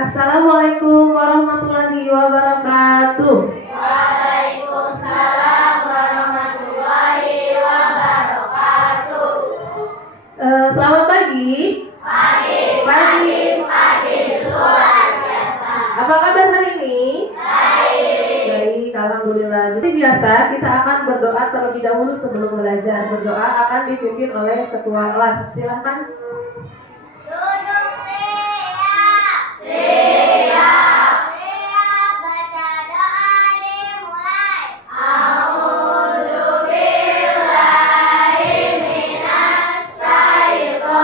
Assalamualaikum warahmatullahi wabarakatuh. Waalaikumsalam warahmatullahi wabarakatuh. Selamat pagi. Pagi luar biasa. Apa kabar hari ini? Baik. Alhamdulillah. Seperti biasa, kita akan berdoa terlebih dahulu sebelum belajar. Berdoa akan dipimpin oleh ketua kelas. Silahkan. Duduk siap. Siap. Baca doa dimulai. A'udzubillahi minas syaitonir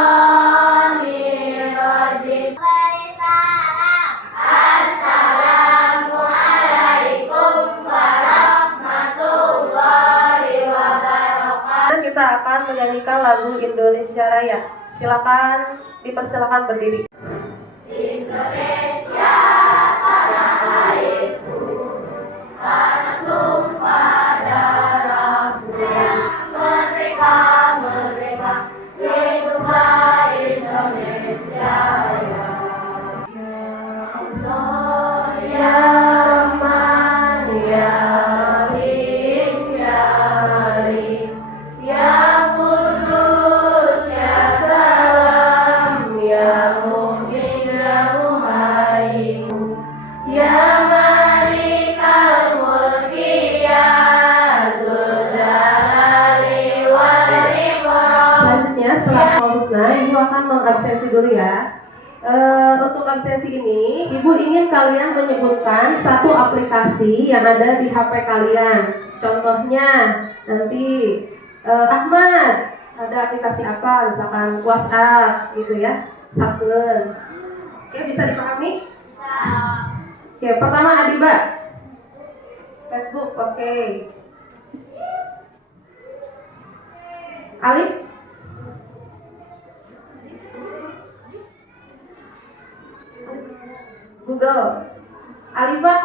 rajim. Beri salam. Assalamualaikum warahmatullahi wabarakatuh. Kita akan menyanyikan lagu Indonesia Raya. Silakan, dipersilakan berdiri. Indonesia tanah airku, tanah tumpah darahku, merdeka, merdeka, hiduplah Indonesia Raya. Ya Allah, ya Rahman, ya Rahim, ya Alim, ya Qudus, ya Salam, ya Mu'min, ya Muhaimin, ya Malikal Mulki, ya Dzul Jalali wal Ikram. Selanjutnya setelah Husna, Ibu akan mengabsensi dulu ya. Untuk absensi ini, Ibu ingin kalian menyebutkan satu aplikasi yang ada di HP kalian. Contohnya, nanti Ahmad, ada aplikasi apa? Misalkan WhatsApp gitu ya, Saken. Oke, bisa dipahami? Oke, pertama Adiba, Facebook, oke. Alif, Google. Alifah,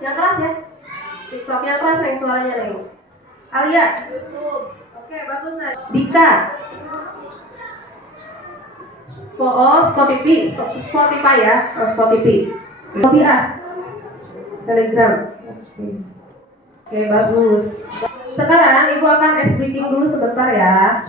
yang keras ya, TikTok yang keras yang suaranya nih. Alia, YouTube. oke bagus nih. Dika, Spotify ya, Spotify. Spotify, Telegram. Oke bagus. Sekarang Ibu akan ice breaking dulu sebentar ya.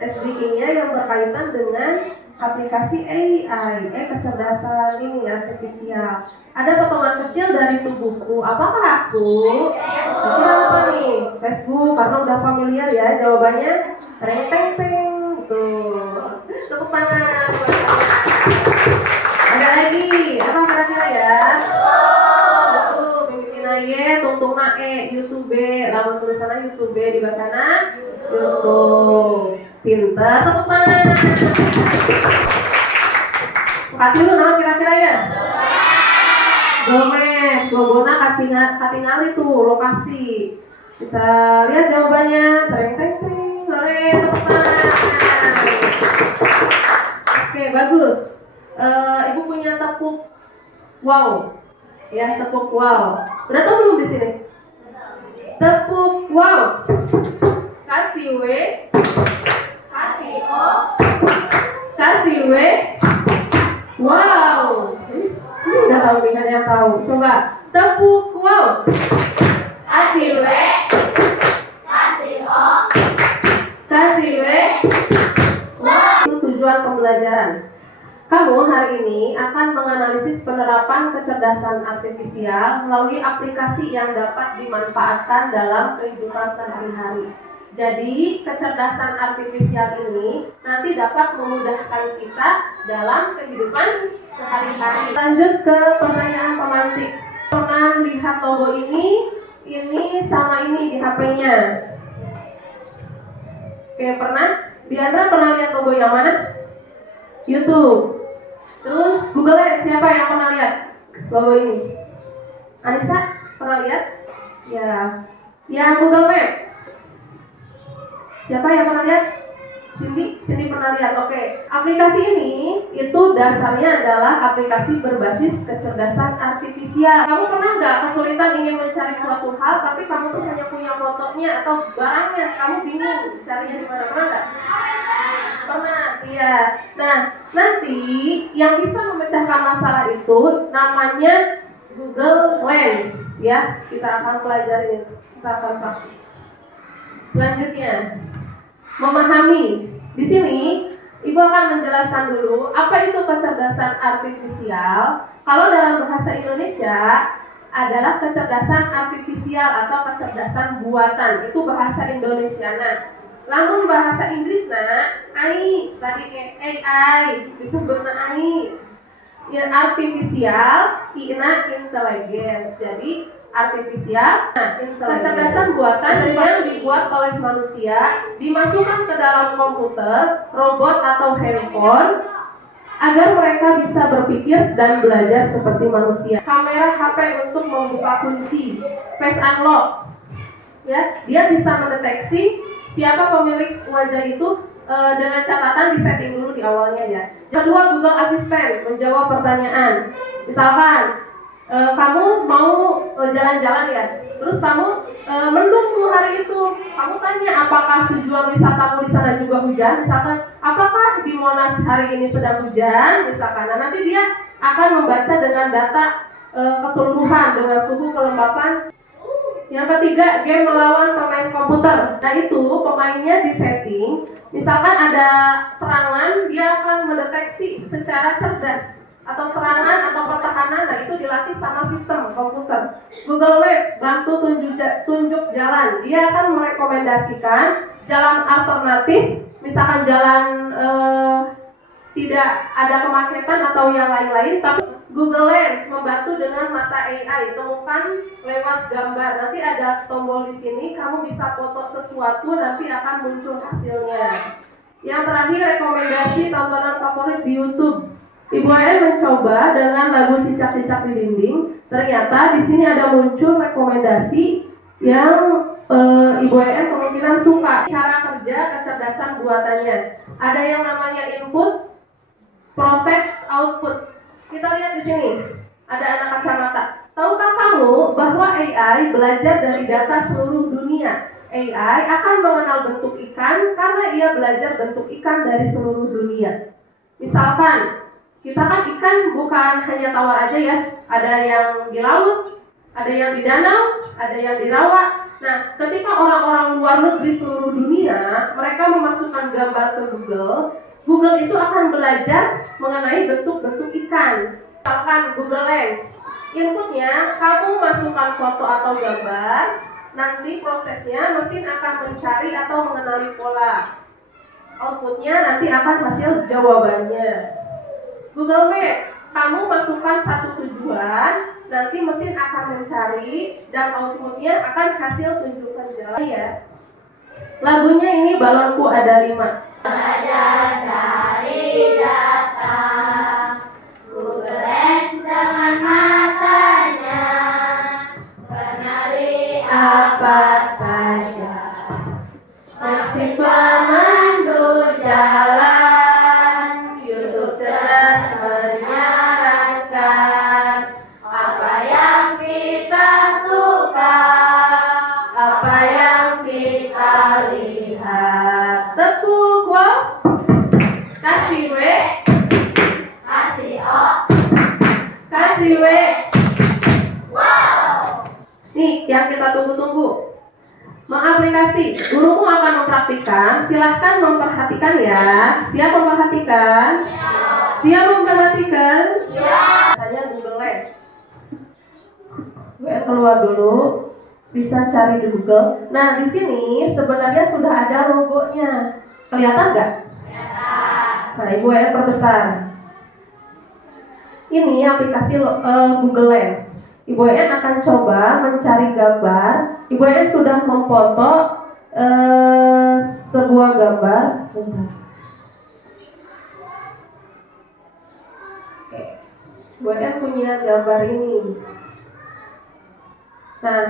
SBK-nya yang berkaitan dengan aplikasi AI, kecerdasan ini artifisial. Ada potongan kecil dari tubuhku. Apakah aku? Kira apa nih? Facebook, karena udah familiar ya jawabannya. Teng teng teng. Tuh. Tepuk tangan. Ada lagi? Apa kira-kira ya? Betul. Mimikin aye, tungtung nae, YouTube. Lalu tulisannya YouTube di bawah sana. YouTube. Pintar, tepuk tangan. Kati lu naon kira-kira ya? Gomet, logona katingali tuh lokasi. Kita lihat jawabannya. Teng teng teng, hore, tepuk tangan. Oke, bagus. Ibu punya tepuk wow. Ya, tepuk wow. Udah tahu belum di sini? Tepuk wow. Kasih W, kasih O, kasih W. Wow. Ini udah tahu nih, ada yang tahu. Coba tepuk wow. Kasih W, kasih O, Kasih W. Wow. Itu tujuan pembelajaran. Kamu hari ini akan menganalisis penerapan kecerdasan artifisial melalui aplikasi yang dapat dimanfaatkan dalam kehidupan sehari-hari. Jadi, kecerdasan artifisial ini nanti dapat memudahkan kita dalam kehidupan sehari-hari. Lanjut ke pertanyaan pemantik. Pernah lihat logo ini sama ini di HP-nya? Oke, pernah? Diandra pernah lihat logo yang mana? YouTube. Terus Google Lens, siapa yang pernah lihat logo ini? Anissa pernah lihat? Ya. Yang Google Maps. Siapa yang pernah lihat? Cindy pernah lihat? Oke. Aplikasi ini itu dasarnya adalah aplikasi berbasis kecerdasan artifisial. Kamu pernah nggak kesulitan ingin mencari suatu hal, tapi kamu tuh hanya punya fotonya atau barangnya, kamu bingung carinya di mana? Pernah nggak? Pernah, iya. Nah, nanti yang bisa memecahkan masalah itu namanya Google Lens, ya. Kita akan pelajari itu. Kita akan praktik. Selanjutnya, memahami. Di sini Ibu akan menjelaskan dulu apa itu kecerdasan artifisial. Kalau dalam bahasa Indonesia adalah kecerdasan artifisial atau kecerdasan buatan. Itu bahasa Indonesia. Nah, namun bahasa Inggris AI, tadi AI disebutnya AI. Ya, artifisial, intelligence. Jadi artifisial, kecerdasan buatan yang dibuat oleh manusia, dimasukkan ke dalam komputer, robot atau handphone agar mereka bisa berpikir dan belajar seperti manusia. Kamera HP untuk membuka kunci, face unlock, ya, dia bisa mendeteksi siapa pemilik wajah itu dengan catatan disetting dulu di awalnya, ya. Kedua, Google Assistant menjawab pertanyaan. Misalkan kamu mau jalan-jalan, ya, terus kamu mendung hari itu, kamu tanya apakah tujuan wisatamu di sana juga hujan, misalkan apakah di Monas hari ini sedang hujan, misalkan. Nah, nanti dia akan membaca dengan data keseluruhan dengan suhu, kelembapan. Yang ketiga, game melawan pemain komputer. Nah, itu pemainnya di setting, misalkan ada serangan, dia akan mendeteksi secara cerdas atau serangan atau pertahanan. Nah, itu dilatih sama sistem komputer. Google Maps bantu tunjuk jalan. Dia akan merekomendasikan jalan alternatif, misalkan jalan tidak ada kemacetan atau yang lain-lain. Tapi Google Lens membantu dengan mata AI, temukan lewat gambar. Nanti ada tombol di sini, kamu bisa foto sesuatu, nanti akan muncul hasilnya. Yang terakhir, rekomendasi tontonan favorit di YouTube. Ibu Ayan mencoba dengan lagu Cicak-Cicak di Dinding. Ternyata di sini ada muncul rekomendasi yang Ibu Ayan kemungkinan suka. Cara kerja kecerdasan buatannya. Ada yang namanya input, proses, output. Kita lihat di sini. Ada anak kacamata. Tahukah kamu bahwa AI belajar dari data seluruh dunia? AI akan mengenal bentuk ikan karena ia belajar bentuk ikan dari seluruh dunia. Misalkan kita kan ikan bukan hanya tawar aja, ya. Ada yang di laut, ada yang di danau, ada yang di rawa. Nah, ketika orang-orang luar negeri seluruh dunia, mereka memasukkan gambar ke Google itu akan belajar mengenai bentuk-bentuk ikan. Misalkan Google Lens, inputnya kamu masukkan foto atau gambar, nanti prosesnya mesin akan mencari atau mengenali pola. Outputnya nanti akan hasil jawabannya. Google Map, kamu masukkan satu tujuan, nanti mesin akan mencari dan outputnya akan hasil tunjukkan jalan, ya. Lagunya ini Balonku Ada 5. Belajar dari data, Google Lens dengan matanya, kenali apa saja, mesin pemandu jalan, YouTube cerdas menyarankan apa yang kita suka, apa yang kita lihat. Tepuk, wow. Kasih W, Kasih O, kasih W. wow. Nih yang kita tunggu-tunggu. Mengaplikasi. Gurumu akan mempraktikkan. Silahkan memperhatikan, ya. Siap memperhatikan? Siap memperhatikan? Saya Google Lens. Keluar dulu. Bisa cari di Google. Nah, di sini sebenarnya sudah ada logonya. Kelihatan nggak? Nah, Ibu Ayan perbesar. Ini aplikasi Google Lens. Ibu Ayan akan coba mencari gambar. Ibu Ayan sudah memfoto sebuah gambar. Bentar. Oke. Ibu Ayan punya gambar ini. Nah,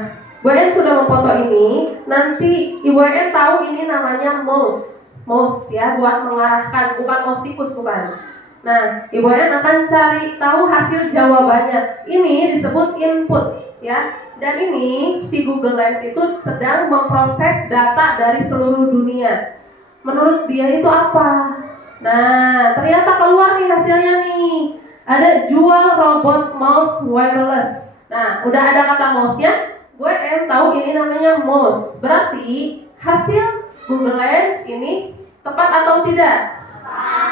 Ibu Ayan sudah memfoto ini. Nanti Ibu Ayan tahu ini namanya mouse. mouse ya, buat mengarahkan, bukan mouse tikus, bukan. Nah, Ibu En akan cari tahu hasil jawabannya. Ini disebut input ya. Dan ini si Google Lens itu sedang memproses data dari seluruh dunia. Menurut dia itu apa? Nah, ternyata keluar nih hasilnya nih. Ada jual robot mouse wireless. Nah, udah ada kata mouse-nya. Gue tahu ini namanya mouse. Berarti hasil Google Lens ini tepat atau tidak?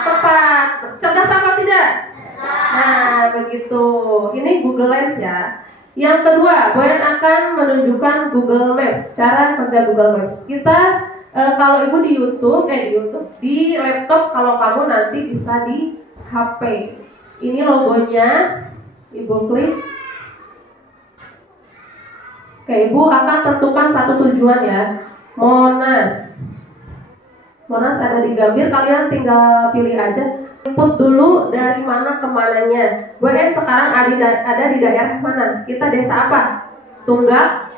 Tepat. Cerdas apa tidak? Nah, begitu. Ini Google Lens ya. Yang kedua, Boyan akan menunjukkan Google Maps, cara kerja Google Maps. Kita kalau Ibu di YouTube, di laptop, kalau kamu nanti bisa di HP. Ini logonya, Ibu klik. Oke, Ibu akan tentukan satu tujuan ya, Monas. Monas ada di Gambir, kalian tinggal pilih aja. Input dulu dari mana ke mananya. Boyan sekarang ada di daerah mana? Kita desa apa? Tunggak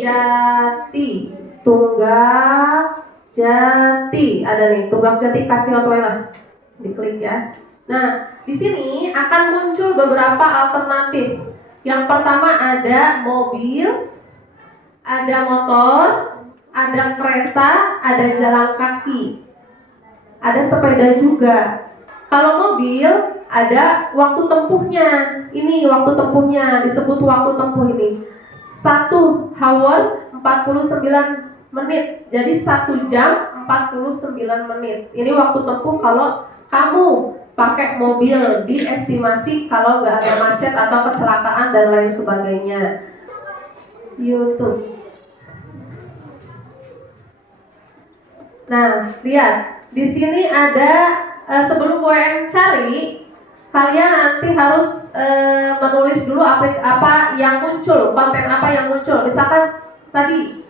Jati. Tunggak Jati. Ada nih, Tunggak Jati Kacil-Toilah. Diklik ya. Nah, di sini akan muncul beberapa alternatif. Yang pertama ada mobil, ada motor, ada kereta, ada jalan kaki, ada sepeda juga. Kalau mobil ada waktu tempuhnya. Ini waktu tempuhnya, disebut waktu tempuh ini 1 hour 49 menit. Jadi 1 jam 49 menit. Ini waktu tempuh kalau kamu pakai mobil, diestimasi kalau nggak ada macet atau kecelakaan dan lain sebagainya. YouTube. Nah, lihat di sini ada. Sebelum gue cari, kalian nanti harus menulis dulu apa yang muncul, konten apa yang muncul. Misalkan tadi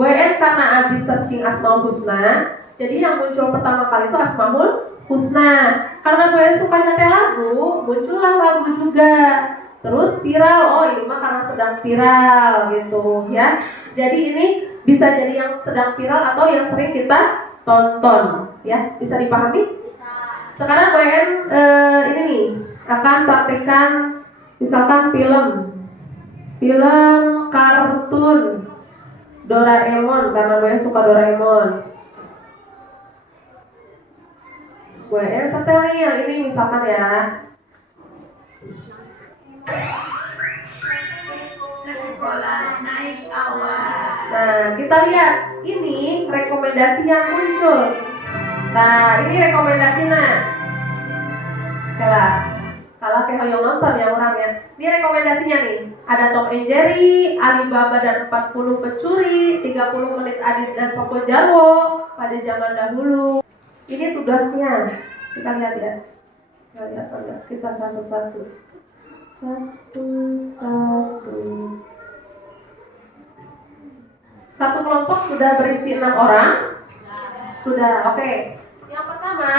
WN karena habis searching Asmaul Husna, jadi yang muncul pertama kali itu Asmaul Husna. Karena WN suka nyetel lagu, muncullah lagu juga. Terus viral, oh ini mah karena sedang viral gitu ya. Jadi ini bisa jadi yang sedang viral atau yang sering kita tonton ya. Bisa dipahami? Sekarang WN ini nih akan praktekkan misalkan film kartun Doraemon karena WN suka Doraemon. WN setel nih yang ini misalkan ya. Nah, kita lihat ini rekomendasi yang muncul. Nah, ini rekomendasinya. Kalau kayak hoyong nonton ya orangnya. Ini rekomendasinya nih. Ada Tom and Jerry, Alibaba dan 40 Pencuri, 30 menit Adit dan Soko Jarwo pada zaman dahulu. Ini tugasnya. Kita lihat ya. Kita lihat. Kita satu-satu. Satu kelompok sudah berisi 6 orang. Sudah, oke. Yang pertama,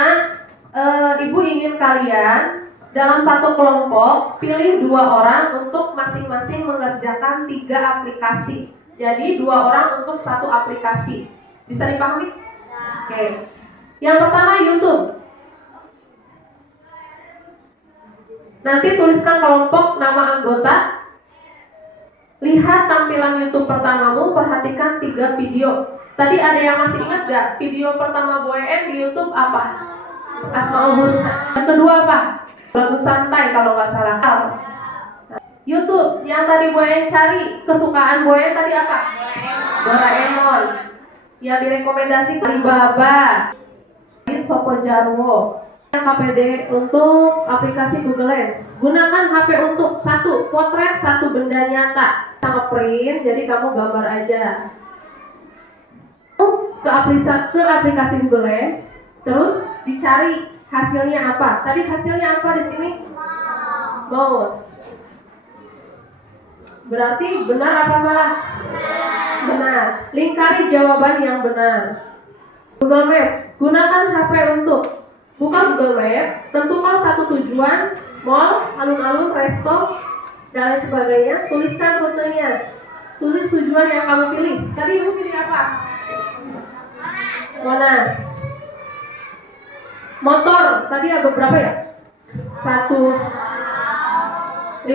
Ibu ingin kalian dalam satu kelompok pilih 2 orang untuk masing-masing mengerjakan 3 aplikasi. Jadi 2 orang untuk 1 aplikasi. Bisa dipahami? Oke. Yang pertama YouTube. Nanti tuliskan kelompok nama anggota. Lihat tampilan YouTube pertamamu, perhatikan 3 video. Tadi ada yang masih ingat gak? Video pertama WN di YouTube apa? Asmaul Husna. Yang kedua apa? Lagu santai kalau nggak salah. YouTube yang tadi WN cari, kesukaan WN tadi apa? Doraemon. Yang direkomendasi Alibaba, Soko Jarwo. KPD untuk aplikasi Google Lens. Gunakan HP untuk 1 potret, 1 benda nyata. Sama print, jadi kamu gambar aja. Ke aplikasi Google Lens, terus dicari hasilnya apa. Tadi hasilnya apa di sini? Mouse. Berarti benar apa salah? Benar. Lingkari jawaban yang benar. Google Map. Gunakan HP untuk buka Google Map. Tentukan 1 tujuan, mall, alun-alun, resto, dan lain sebagainya. Tuliskan rutenya. Tulis tujuan yang kamu pilih. Tadi Ibu pilih apa? Monas. Motor tadi ada berapa ya? 155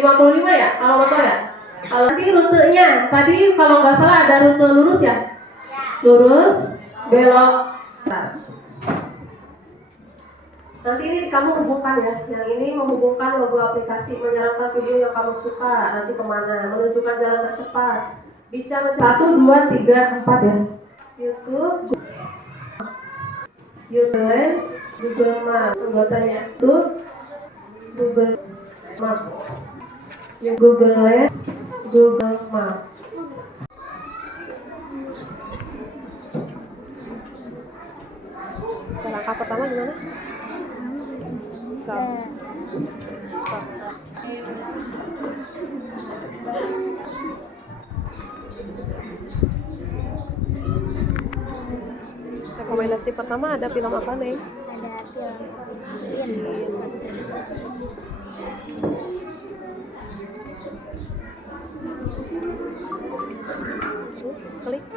ya kalau motor ya. Kalau nanti rutenya tadi kalau nggak salah ada rute lurus ya? Lurus, belok. Nanti ini kamu hubungkan ya. Yang ini menghubungkan logo aplikasi, menyarankan video yang kamu suka. Nanti kemana? Menunjukkan jalan tercepat. Bicara 1, 2, 3, 4 ya. YouTube, YouTube Lens, Google Maps. Anggotanya itu Google Maps. Google Lens, Google Maps. Langkah pertama gimana? Rekomendasi pertama ada film apa nih? Ada film. Terus klik.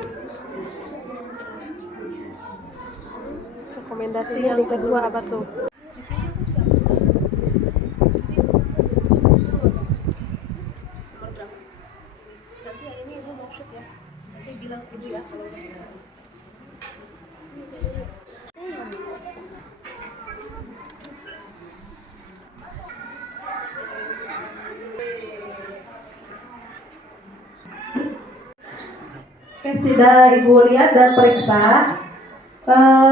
Rekomendasi yang kedua apa tuh? Nanti yang ini ibu mau shoot ya. Nanti bilang ibu ya kalau udah selesai. Oke, sudah ibu lihat dan periksa.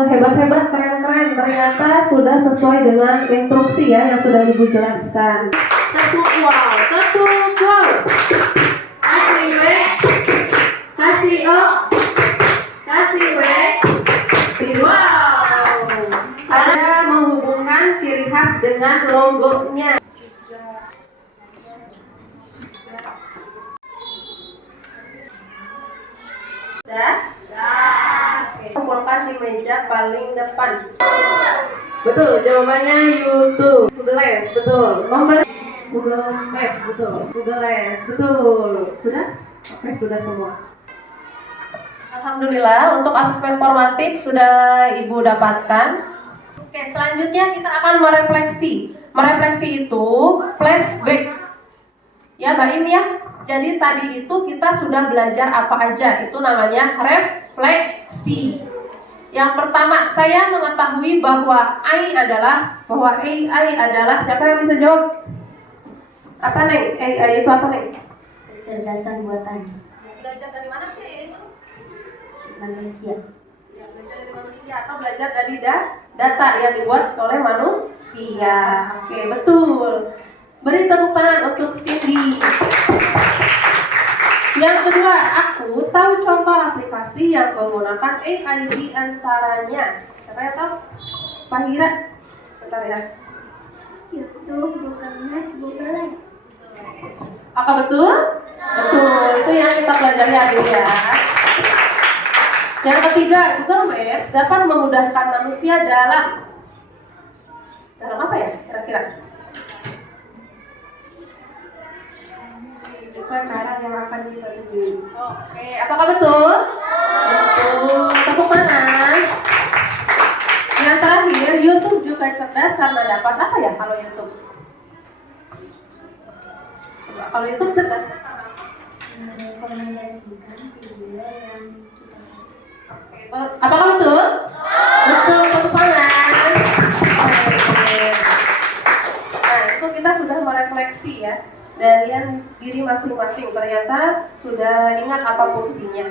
Hebat-hebat, keren-keren. Ternyata sudah sesuai dengan instruksi ya yang sudah ibu jelaskan. Tepuk wow, tepuk wow. Kasih W, kasih O, kasih W. Wow. Ada menghubungkan ciri khas dengan logonya. Kumpulkan di meja paling depan. Betul, jawabannya YouTube. Google Lens, betul. Membeli Google Maps, betul. Google Lens, betul. Sudah? Oke, sudah semua. Alhamdulillah, untuk asesmen formatif sudah ibu dapatkan. Oke, selanjutnya kita akan merefleksi. Merefleksi itu flashback. Ya, Mbak Im ya. Jadi tadi itu kita sudah belajar apa aja, itu namanya refleksi. Yang pertama, saya mengetahui bahwa AI adalah siapa yang bisa jawab? Apa Neng? AI itu apa Neng? Kecerdasan buatan Belajar dari mana sih AI itu? manusia. Ya, belajar dari manusia atau belajar dari data yang dibuat oleh manusia. Oke, betul. Beri tepuk tangan untuk Cindy. Yang kedua, aku tahu contoh aplikasi yang menggunakan AI di antaranya. Siapa yang tahu? Pak Hira. Bentar ya. YouTube, Google Maps, Google Lens. Apa betul? Betul. Itu yang kita pelajari hari ini ya. Yang ketiga, Google Maps dapat memudahkan manusia dalam apa ya kira-kira? Bukan arah yang akan kita tuju. Oke, apakah betul? Betul. Tepuk tangan. Yang terakhir, YouTube juga cerdas karena dapat apa ya kalau YouTube? Coba, kalau YouTube cerdas. Merekomendasikan video yang kita cari. Oke, apakah betul? Betul, tepuk tangan. Oke. Nah, itu kita sudah merefleksi ya. Dari diri masing-masing, ternyata sudah ingat apa fungsinya.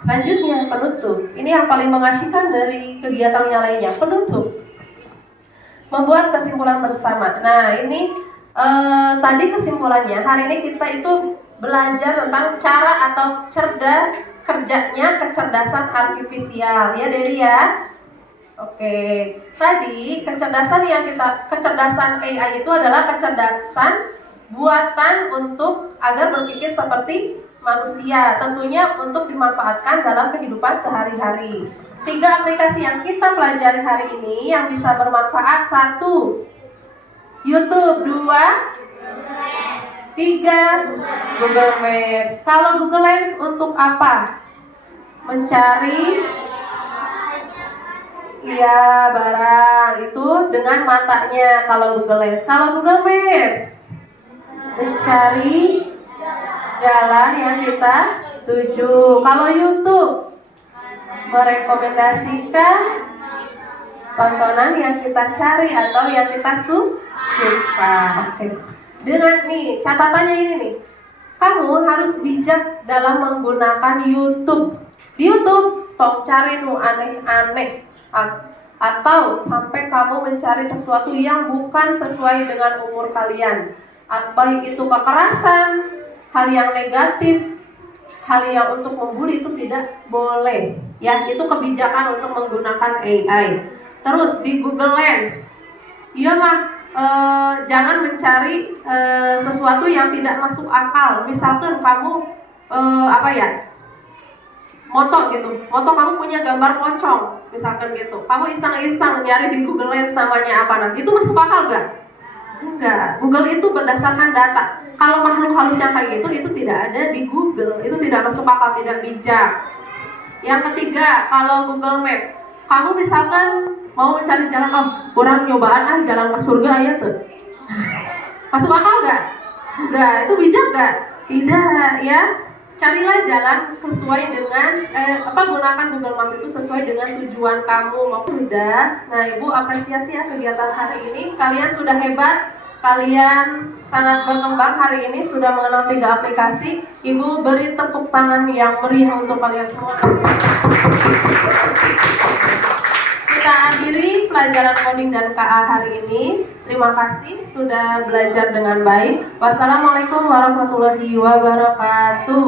Selanjutnya penutup. Ini yang paling mengasihkan dari kegiatan yang lainnya, penutup. Membuat kesimpulan bersama. Nah ini tadi kesimpulannya. Hari ini kita itu belajar tentang cara atau kerjanya kecerdasan artifisial ya Dery ya. Oke, tadi kecerdasan AI itu adalah kecerdasan buatan untuk agar berpikir seperti manusia, tentunya untuk dimanfaatkan dalam kehidupan sehari-hari. 3 aplikasi yang kita pelajari hari ini yang bisa bermanfaat: 1. YouTube, 2. 3. Google Maps. Kalau Google Lens untuk apa? Mencari Iya, barang itu dengan matanya kalau Google Lens. Kalau Google Maps mencari jalan yang kita tuju. Kalau YouTube merekomendasikan tontonan yang kita cari atau yang kita suka. Oke. Dengan nih catatannya ini nih, kamu harus bijak dalam menggunakan YouTube. Di YouTube, tong cari nu aneh-aneh atau sampai kamu mencari sesuatu yang bukan sesuai dengan umur kalian. Baik itu kekerasan, hal yang negatif, hal yang untuk membuli itu tidak boleh. Ya, itu kebijakan untuk menggunakan AI. Terus di Google Lens, iya mah jangan mencari sesuatu yang tidak masuk akal. Misalkan kamu moto gitu, moto kamu punya gambar pocong, misalkan gitu. Kamu iseng-iseng nyari di Google Lens namanya apa nanti, itu masuk akal gak? Enggak. Google itu berdasarkan data. Kalau makhluk halus yang kayak gitu itu tidak ada di Google, itu tidak masuk akal, tidak bijak. Yang ketiga, kalau Google Map, kamu misalkan mau mencari jalan, kurang nyobaan jalan ke surga ya tuh. Masuk akal gak? Enggak. Itu bijak gak? Tidak, ya. Carilah jalan sesuai dengan gunakan Google Map itu sesuai dengan tujuan kamu. Sudah. Nah, Ibu apresiasi ya kegiatan hari ini. Kalian sudah hebat. Kalian sangat berkembang hari ini, sudah mengenal 3 aplikasi. Ibu beri tepuk tangan yang meriah untuk kalian semua. Kita akhiri pelajaran coding dan KA hari ini. Terima kasih sudah belajar dengan baik. Wassalamualaikum warahmatullahi wabarakatuh.